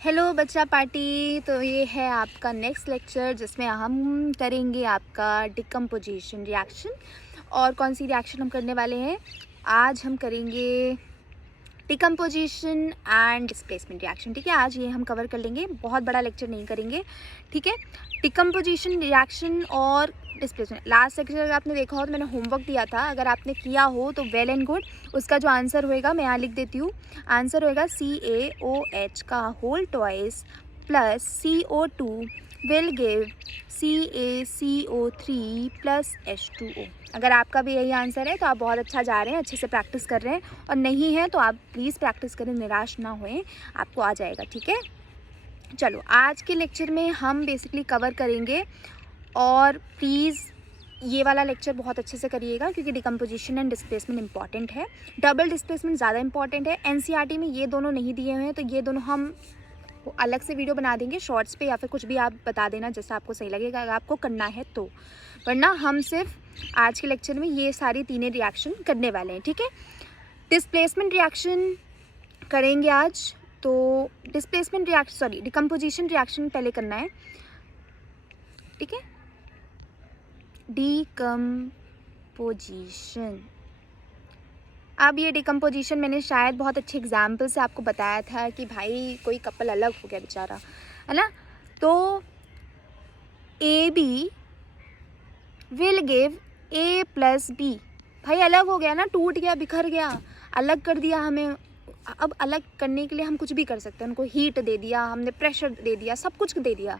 Hello बच्चा party. तो ये है आपका नेक्स्ट लेक्चर जिसमें हम करेंगे आपका डिकम्पोजिशन रिएक्शन। और कौन सी रिएक्शन हम करने वाले हैं? आज हम करेंगे डिकम्पोजिशन एंड डिस्प्लेसमेंट रिएक्शन। ठीक है, आज ये हम कवर कर लेंगे, बहुत बड़ा लेक्चर नहीं करेंगे। ठीक है, डिकम्पोजिशन रिएक्शन और डिस्प्लेसमेंट। लास्ट लेक्चर अगर आपने देखा हो तो मैंने होमवर्क दिया था, अगर आपने किया हो तो वेल एंड गुड। उसका जो आंसर होएगा मैं यहाँ लिख देती हूँ। आंसर होएगा CaOH का whole twice plus CO2 will give CaCO3 plus H2O। अगर आपका भी यही आंसर है तो आप बहुत अच्छा जा रहे हैं, अच्छे से प्रैक्टिस कर रहे हैं। और नहीं है तो आप प्लीज़ प्रैक्टिस करें, निराश ना होएं, आपको आ जाएगा। ठीक है, चलो आज के लेक्चर में हम बेसिकली कवर करेंगे। और प्लीज़ ये वाला लेक्चर बहुत अच्छे से करिएगा क्योंकि डिकम्पोजिशन एंड डिस्प्लेसमेंट इंपॉर्टेंट है, डबल डिस्प्लेसमेंट ज़्यादा इंपॉर्टेंट है। एनसीईआरटी में ये दोनों नहीं दिए हुए हैं तो ये दोनों हम अलग से वीडियो बना देंगे शॉर्ट्स पे, या फिर कुछ भी आप बता देना जैसा आपको सही लगेगा अगर आपको करना है तो। वरना हम सिर्फ आज के लेक्चर में ये सारी तीनों रिएक्शन करने वाले हैं। ठीक है, डिस्प्लेसमेंट रिएक्शन करेंगे आज। तो डिस्प्लेसमेंट रिएक्शन डिकम्पोजिशन रिएक्शन पहले करना है। ठीक है, डिकम्पोजिशन। अब ये डिकम्पोजिशन मैंने शायद बहुत अच्छे एग्जाम्पल से आपको बताया था कि भाई कोई कपल अलग हो गया बेचारा, है ना। तो AB will give A plus B। भाई अलग हो गया ना, टूट गया, बिखर गया, अलग कर दिया हमें। अब अलग करने के लिए हम कुछ भी कर सकते हैं। उनको हीट दे दिया हमने, प्रेशर दे दिया, सब कुछ दे दिया।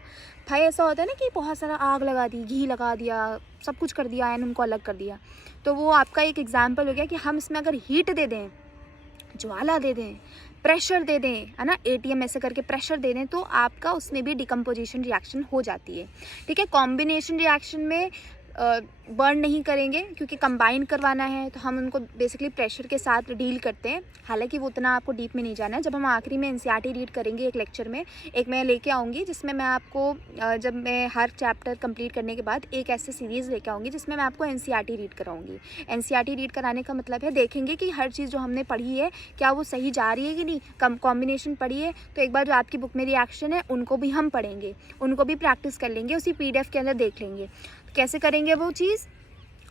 भाई ऐसा होता है ना कि बहुत सारा आग लगा दी, घी लगा दिया, सब कुछ कर दिया एंड उनको अलग कर दिया। तो वो आपका एक एग्जाम्पल हो गया कि हम इसमें अगर हीट दे दें, ज्वाला दे दें, प्रेशर दे दें, है ना, ATM ऐसे करके प्रेशर दे दें, तो आपका उसमें भी डिकम्पोजिशन रिएक्शन हो जाती है। ठीक है, कॉम्बिनेशन रिएक्शन में बर्न नहीं करेंगे क्योंकि कंबाइन करवाना है, तो हम उनको बेसिकली प्रेशर के साथ डील करते हैं। हालांकि वो उतना आपको डीप में नहीं जाना है। जब हम आखिरी में एनसीईआरटी रीड करेंगे एक लेक्चर में, एक मैं लेके आऊँगी जिसमें मैं आपको जब मैं हर चैप्टर कंप्लीट करने के बाद एक ऐसे सीरीज़ लेके आऊँगी जिसमें मैं आपको एनसीईआरटी रीड कराऊँगी। एनसीईआरटी रीड कराने का मतलब है देखेंगे कि हर चीज़ जो हमने पढ़ी है क्या वो सही जा रही है कि नहीं। कॉम्बिनेशन पढ़ी है तो एक बार जो आपकी बुक में रिएक्शन है उनको भी हम पढ़ेंगे, उनको भी प्रैक्टिस कर लेंगे, उसी PDF के अंदर देख लेंगे। कैसे करेंगे वो चीज़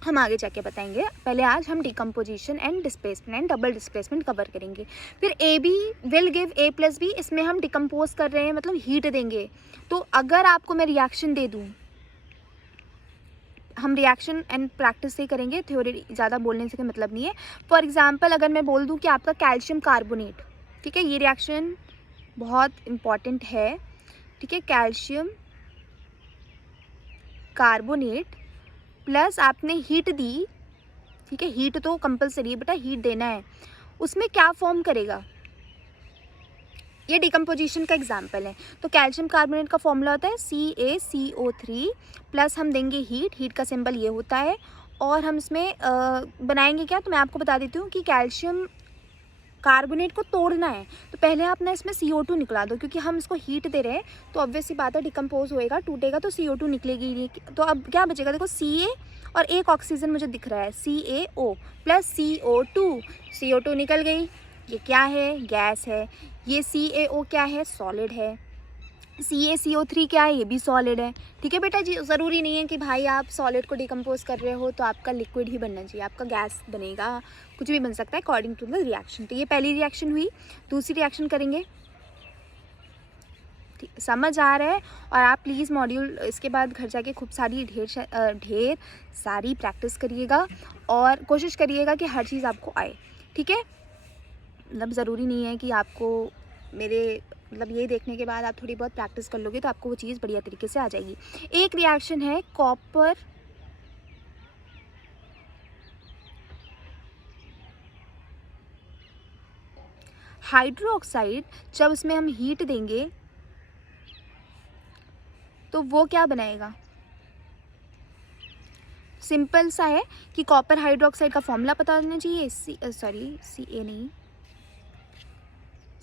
हम आगे जाके बताएंगे। पहले आज हम decomposition and displacement and double displacement cover करेंगे। फिर AB will give A plus B, इसमें हम डिकम्पोज कर रहे हैं मतलब हीट देंगे। तो अगर आपको मैं रिएक्शन दे दूँ, हम रिएक्शन एंड प्रैक्टिस से ही करेंगे, थ्योरी ज़्यादा बोलने से कोई मतलब नहीं है। फॉर एग्जाम्पल अगर मैं बोल दूँ कि आपका कैल्शियम कार्बोनेट, ठीक है, ये रिएक्शन बहुत इम्पॉर्टेंट है। ठीक है, कैल्शियम कार्बोनेट प्लस आपने हीट दी। ठीक है, हीट तो कंपलसरी है बेटा, हीट देना है। उसमें क्या फॉर्म करेगा, ये डिकम्पोजिशन का एग्जाम्पल है। तो कैल्शियम कार्बोनेट का फॉर्मूला होता है CaCO3 प्लस हम देंगे हीट, हीट का सिंबल ये होता है। और हम इसमें बनाएंगे क्या, तो मैं आपको बता देती हूँ कि कैल्शियम कार्बोनेट को तोड़ना है तो पहले आप ना इसमें CO2 निकला दो, क्योंकि हम इसको हीट दे रहे हैं तो ऑब्वियस सी बात है डिकम्पोज होएगा, टूटेगा तो CO2 निकलेगी ही नहीं। तो अब क्या बचेगा, देखो Ca और एक ऑक्सीजन मुझे दिख रहा है CaO प्लस CO2, CO2 निकल गई। ये क्या है, गैस है। ये CaO क्या है, सॉलिड है। CaCO3 क्या है, ये भी सॉलिड है। ठीक है बेटा जी, ज़रूरी नहीं है कि भाई आप सॉलिड को डिकम्पोज कर रहे हो तो आपका लिक्विड ही बनना चाहिए, आपका गैस बनेगा, कुछ भी बन सकता है अकॉर्डिंग टू द रिएक्शन। तो ये पहली रिएक्शन हुई। दूसरी रिएक्शन करेंगे, ठीक समझ आ रहा है। और आप प्लीज़ मॉड्यूल इसके बाद घर जाके खूब सारी ढेर सारी प्रैक्टिस करिएगा और कोशिश करिएगा कि हर चीज़ आपको आए। ठीक है, मतलब ज़रूरी नहीं है कि आपको मेरे मतलब ये देखने के बाद आप थोड़ी बहुत प्रैक्टिस कर लोगे तो आपको वो चीज़ बढ़िया तरीके से आ जाएगी। एक रिएक्शन है कॉपर हाइड्रोक्साइड, जब उसमें हम हीट देंगे तो वो क्या बनाएगा। सिंपल सा है कि कॉपर हाइड्रोक्साइड का फॉर्मूला पता होना चाहिए, Ca नहीं,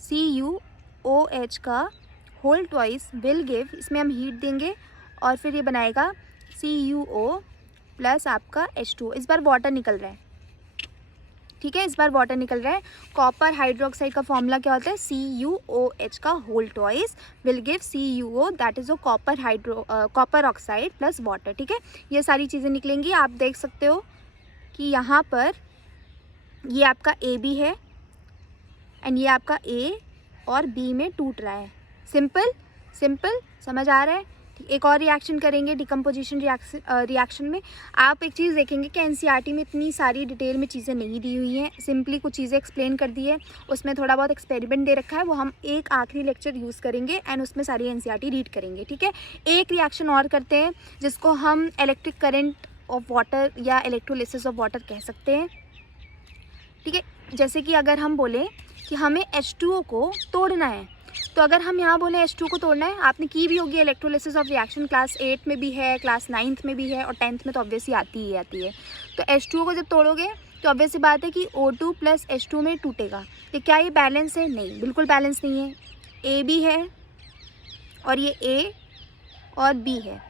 CuOH का होल ट्वाइस विल गिव, इसमें हम हीट देंगे और फिर ये बनाएगा CuO प्लस आपका H2O। इस बार वाटर निकल रहा है। ठीक है, इस बार वाटर निकल रहा है। कॉपर हाइड्रोक्साइड का फॉर्मूला क्या होता है, CuOH का whole twice will give CuO, that is copper oxide plus water. ठीक है, ये सारी चीज़ें निकलेंगी। आप देख सकते हो कि यहाँ पर ये आपका AB है एंड ये आपका A और B में टूट रहा है। सिंपल सिंपल, समझ आ रहा है। एक और रिएक्शन करेंगे डिकम्पोजिशन रिएक्शन में। आप एक चीज़ देखेंगे कि NCERT में इतनी सारी डिटेल में चीज़ें नहीं दी हुई हैं, सिंपली कुछ चीज़ें एक्सप्लेन कर दी है, उसमें थोड़ा बहुत एक्सपेरिमेंट दे रखा है, वो हम एक आखिरी लेक्चर यूज़ करेंगे एंड उसमें सारी NCERT रीड करेंगे। ठीक है, एक रिएक्शन और करते हैं जिसको हम इलेक्ट्रिक करंट ऑफ वाटर या इलेक्ट्रोलिसिस ऑफ वाटर कह सकते हैं। ठीक है, जैसे कि अगर हम बोलें कि हमें H2O को तोड़ना है, तो अगर हम यहाँ बोले H2O को तोड़ना है, आपने की भी होगी इलेक्ट्रोलिसिस ऑफ रिएक्शन, क्लास 8 में भी है, क्लास 9th में भी है और 10th में तो ऑब्वियसली आती है। तो H2O को जब तोड़ोगे तो ऑब्वियस सी बात है कि O2 प्लस H2 में टूटेगा। तो क्या ये बैलेंस है? नहीं, बिल्कुल बैलेंस नहीं है। AB है और ये A और B है।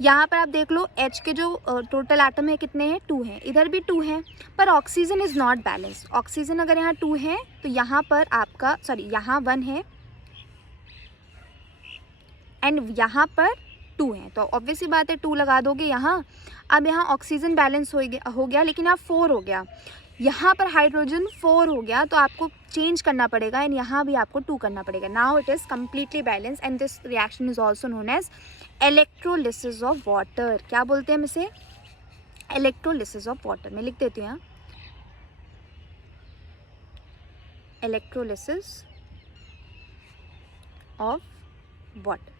यहाँ पर आप देख लो H के जो टोटल एटम है कितने हैं, 2 हैं, इधर भी 2 हैं, पर oxygen is not balance. Oxygen अगर यहाँ 2 है तो यहाँ पर आपका यहाँ 1 है एंड यहाँ पर 2 है, तो ऑब्वियस सी बात है 2 लगा दोगे यहाँ। अब यहाँ ऑक्सीजन बैलेंस हो गया लेकिन यहाँ 4 हो गया, यहाँ पर हाइड्रोजन 4 हो गया, तो आपको चेंज करना पड़ेगा एंड यहाँ भी आपको 2 करना पड़ेगा। Now it is completely balance and this reaction is also known as electrolysis of water. क्या बोलते हैं हम इसे? Electrolysis of water. मैं लिख देती हूँ, इलेक्ट्रोलिसिस ऑफ वाटर।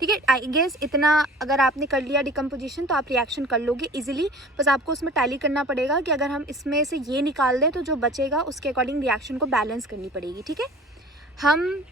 ठीक है, आई गेस इतना अगर आपने कर लिया डिकम्पोजिशन तो आप रिएक्शन कर लोगे इजीली। बस आपको उसमें टैली करना पड़ेगा कि अगर हम इसमें से ये निकाल दें तो जो बचेगा उसके अकॉर्डिंग रिएक्शन को बैलेंस करनी पड़ेगी। ठीक है, हम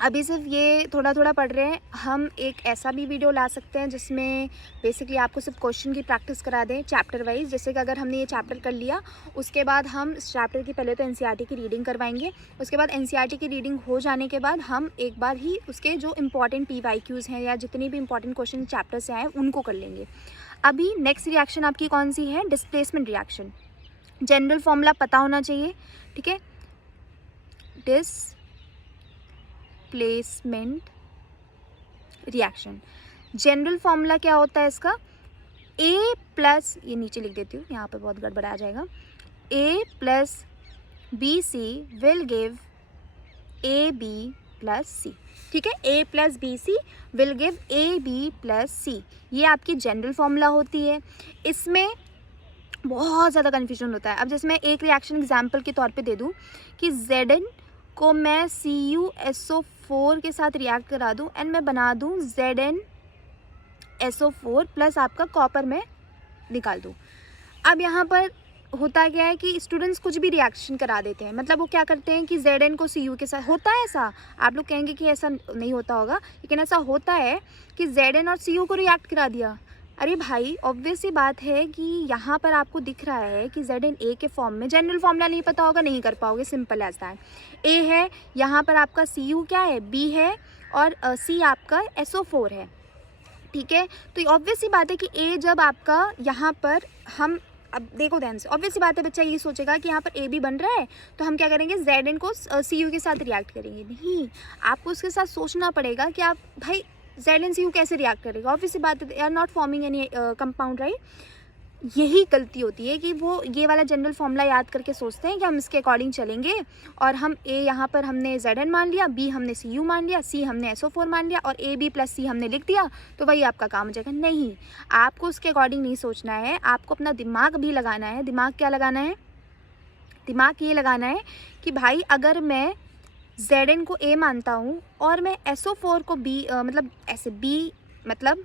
अभी सिर्फ ये थोड़ा थोड़ा पढ़ रहे हैं। हम एक ऐसा भी वीडियो ला सकते हैं जिसमें बेसिकली आपको सिर्फ क्वेश्चन की प्रैक्टिस करा दें चैप्टर वाइज। जैसे कि अगर हमने ये चैप्टर कर लिया, उसके बाद हम इस चैप्टर की पहले तो NCERT की रीडिंग करवाएंगे, उसके बाद NCERT की रीडिंग हो जाने के बाद हम एक बार ही उसके जो इंपॉर्टेंट PYQs हैं या जितने भी इंपॉर्टेंट क्वेश्चन चैप्टर से आए उनको कर लेंगे। अभी नेक्स्ट रिएक्शन आपकी कौन सी है? Displacement reaction. जनरल फॉर्मूला पता होना चाहिए। ठीक है, डिस्प्लेसमेंट रिएक्शन, जनरल फॉर्मूला क्या होता है इसका? A प्लस, ये नीचे लिख देती हूँ, यहाँ पर बहुत गड़बड़ आ जाएगा, A plus BC will give AB plus C। ठीक है, A plus BC will give AB plus C, ये आपकी जनरल फॉर्मूला होती है। इसमें बहुत ज़्यादा कन्फ्यूजन होता है। अब जैसे मैं एक रिएक्शन एग्जाम्पल के तौर पे दे दूँ कि Zn को मैं CuSO4 के साथ रिएक्ट करा दूँ एंड मैं बना दूँ ZnSO4 प्लस आपका कॉपर में निकाल दूँ। अब यहाँ पर होता क्या है कि स्टूडेंट्स कुछ भी रिएक्शन करा देते हैं, मतलब वो क्या करते हैं कि Zn को Cu के साथ, होता है ऐसा, आप लोग कहेंगे कि ऐसा नहीं होता होगा, लेकिन ऐसा होता है कि Zn और Cu को रिएक्ट करा दिया। अरे भाई, ऑब्वियस सी बात है कि यहाँ पर आपको दिख रहा है कि Zn A के फॉर्म में, जनरल फॉर्मूला नहीं पता होगा, नहीं कर पाओगे, सिंपल एज दैट। A है, यहाँ पर आपका Cu क्या है? B है और C आपका SO4 है। ठीक है, तो ऑब्वियस सी बात है कि A जब आपका यहाँ पर, हम अब देखो ध्यान से, ऑब्वियस सी बात है बच्चा ये सोचेगा कि यहाँ पर AB बन रहा है तो हम क्या करेंगे, Zn को Cu के साथ रिएक्ट करेंगे। नहीं, आपको उसके साथ सोचना पड़ेगा कि आप भाई Zn Cu कैसे रिएक्ट करेगा। ऑब्वियसली बात है, they are not forming any compound, right. यही गलती होती है कि वो ये वाला जनरल फॉर्मूला याद करके सोचते हैं कि हम इसके अकॉर्डिंग चलेंगे और हम A यहाँ पर हमने Zn मान लिया, B हमने Cu मान लिया, C हमने SO4 मान लिया और AB प्लस C हमने लिख दिया तो वही आपका काम हो जाएगा। नहीं, आपको उसके अकॉर्डिंग नहीं सोचना है, आपको अपना दिमाग भी लगाना है। दिमाग क्या लगाना है? दिमाग ये लगाना है कि भाई अगर मैं Zn को A मानता हूँ और मैं SO4 को B मतलब ऐसे B मतलब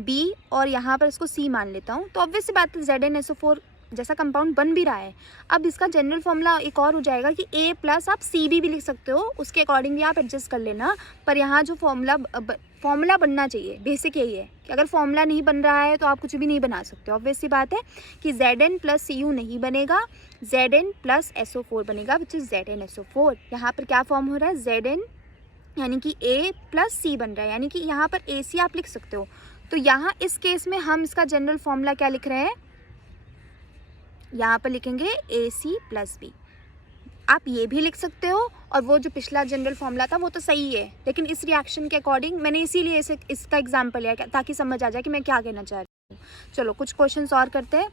B और यहाँ पर इसको C मान लेता हूँ, तो ऑब्वियस सी बात है ZnSO4 जैसा कंपाउंड बन भी रहा है। अब इसका जनरल फॉर्मूला एक और हो जाएगा कि A प्लस आप CB भी लिख सकते हो, उसके अकॉर्डिंग भी आप एडजस्ट कर लेना। पर यहाँ जो फॉर्मूला बनना चाहिए, बेसिक यही है कि अगर फॉर्मूला नहीं बन रहा है तो आप कुछ भी नहीं बना सकते। ऑब्वियस सी बात है कि Zn प्लस Cu नहीं बनेगा, Zn प्लस SO4 बनेगा, विच इज़ ZnSO4। यहाँ पर क्या फॉर्म हो रहा है? Zn यानी कि A प्लस C बन रहा है, यानी कि यहाँ पर AC आप लिख सकते हो। तो यहाँ इस केस में हम इसका जनरल फॉर्मूला क्या लिख रहे हैं? यहाँ पर लिखेंगे AC+B। आप ये भी लिख सकते हो, और वो जो पिछला जनरल फॉर्मूला था वो तो सही है, लेकिन इस रिएक्शन के अकॉर्डिंग मैंने इसीलिए इसका एग्जाम्पल लिया ताकि समझ आ जाए कि मैं क्या कहना चाह रही हूँ। चलो कुछ क्वेश्चंस और करते हैं,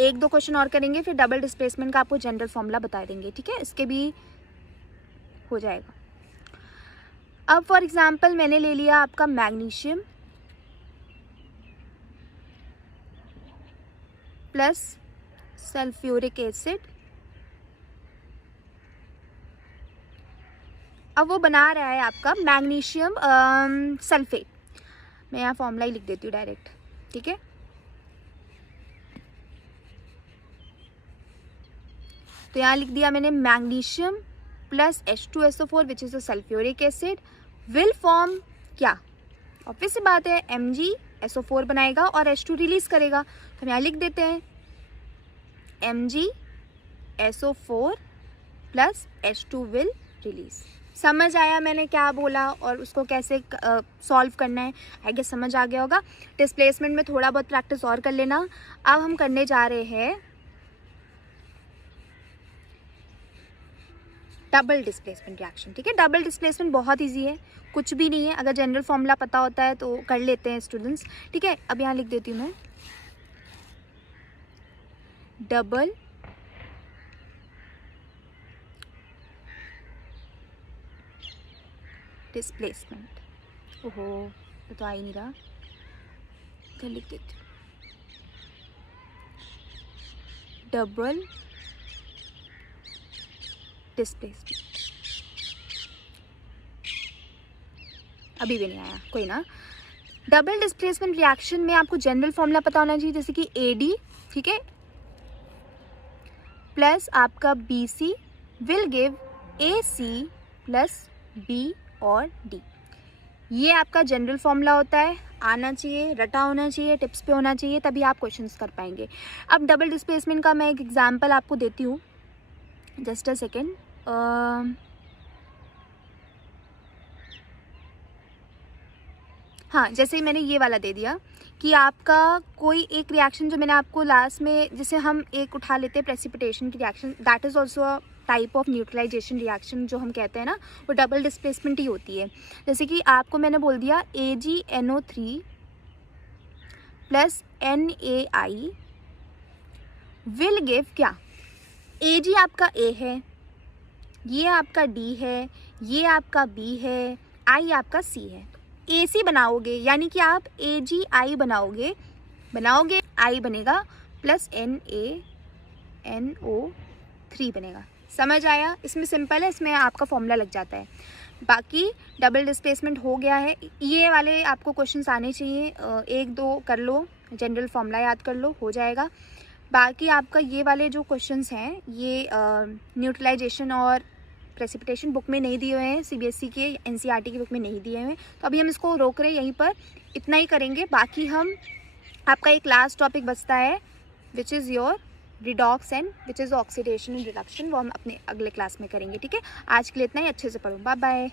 1-2 क्वेश्चन और करेंगे, फिर डबल डिस्प्लेसमेंट का आपको जनरल फॉर्मूला बता देंगे, ठीक है, इसके भी हो जाएगा। अब फॉर एग्जाम्पल मैंने ले लिया आपका मैग्नीशियम प्लस सल्फ्यूरिक एसिड। अब वो बना रहा है आपका मैग्नीशियम सल्फेट। मैं यहाँ फॉर्मूला ही लिख देती हूँ डायरेक्ट, ठीक है। तो यहाँ लिख दिया मैंने magnesium plus H2SO4 which is a sulphuric acid will form क्या, ऑब्वियस सी बात है MgSO4 बनाएगा और H2 रिलीज करेगा। तो हम यहाँ लिख देते हैं MgSO4 plus H2 will release. समझ आया मैंने क्या बोला और उसको कैसे सॉल्व करना है? आई गेस समझ आ गया होगा। डिस्प्लेसमेंट में थोड़ा बहुत प्रैक्टिस और कर लेना। अब हम करने जा रहे हैं डबल डिस्प्लेसमेंट रिएक्शन, ठीक है। डबल डिस्प्लेसमेंट बहुत इजी है, कुछ भी नहीं है, अगर जनरल फॉर्मूला पता होता है तो कर लेते हैं स्टूडेंट्स, ठीक है। अब यहाँ लिख देती हूँ मैं डबल डिस्प्लेसमेंट। ओहो तो आ ही नहीं रहा, इधर लिख देती हूँ डबल डिस्प्लेसमेंट। अभी भी नहीं आया, कोई ना। डबल डिस्प्लेसमेंट रिएक्शन में आपको जनरल फॉर्मूला पता होना चाहिए, जैसे कि AD, ठीक है, प्लस आपका BC will give AC plus B और D। ये आपका जनरल फॉर्मूला होता है, आना चाहिए, रटा होना चाहिए, टिप्स पे होना चाहिए, तभी आप क्वेश्चंस कर पाएंगे। अब डबल डिस्प्लेसमेंट का मैं एक एग्जांपल आपको देती हूँ, जस्ट अ सेकेंड। हाँ, जैसे मैंने ये वाला दे दिया कि आपका कोई एक रिएक्शन जो मैंने आपको लास्ट में, जैसे हम एक उठा लेते हैं प्रेसिपिटेशन की reaction, that is also a type of neutralisation reaction जो हम कहते हैं ना, वो डबल डिस्प्लेसमेंट ही होती है। जैसे कि आपको मैंने बोल दिया AgNO3 plus NaI will give क्या, Ag आपका A है, ये आपका D है, ये आपका B है, I आपका C है। AC बनाओगे यानी कि आप AgI बनाओगे, I बनेगा प्लस NaNO3 बनेगा। समझ आया? इसमें सिंपल है, इसमें आपका फॉर्मूला लग जाता है। बाकी डबल डिस्प्लेसमेंट हो गया है, ये वाले आपको क्वेश्चंस आने चाहिए, 1-2 कर लो, जनरल फॉर्मूला याद कर लो, हो जाएगा। बाकी आपका ये वाले जो क्वेश्चंस हैं ये न्यूट्रलाइजेशन और प्रेसिपिटेशन बुक में नहीं दिए हुए हैं, CBSE के NCERT की बुक में नहीं दिए हुए हैं, तो अभी हम इसको रोक रहे हैं यहीं पर, इतना ही करेंगे। बाकी हम आपका एक लास्ट टॉपिक बचता है which is your redox and which is oxidation and reduction, वो हम अपने अगले क्लास में करेंगे, ठीक है। आज के लिए इतना ही, अच्छे से पढ़ो, बाय बाय।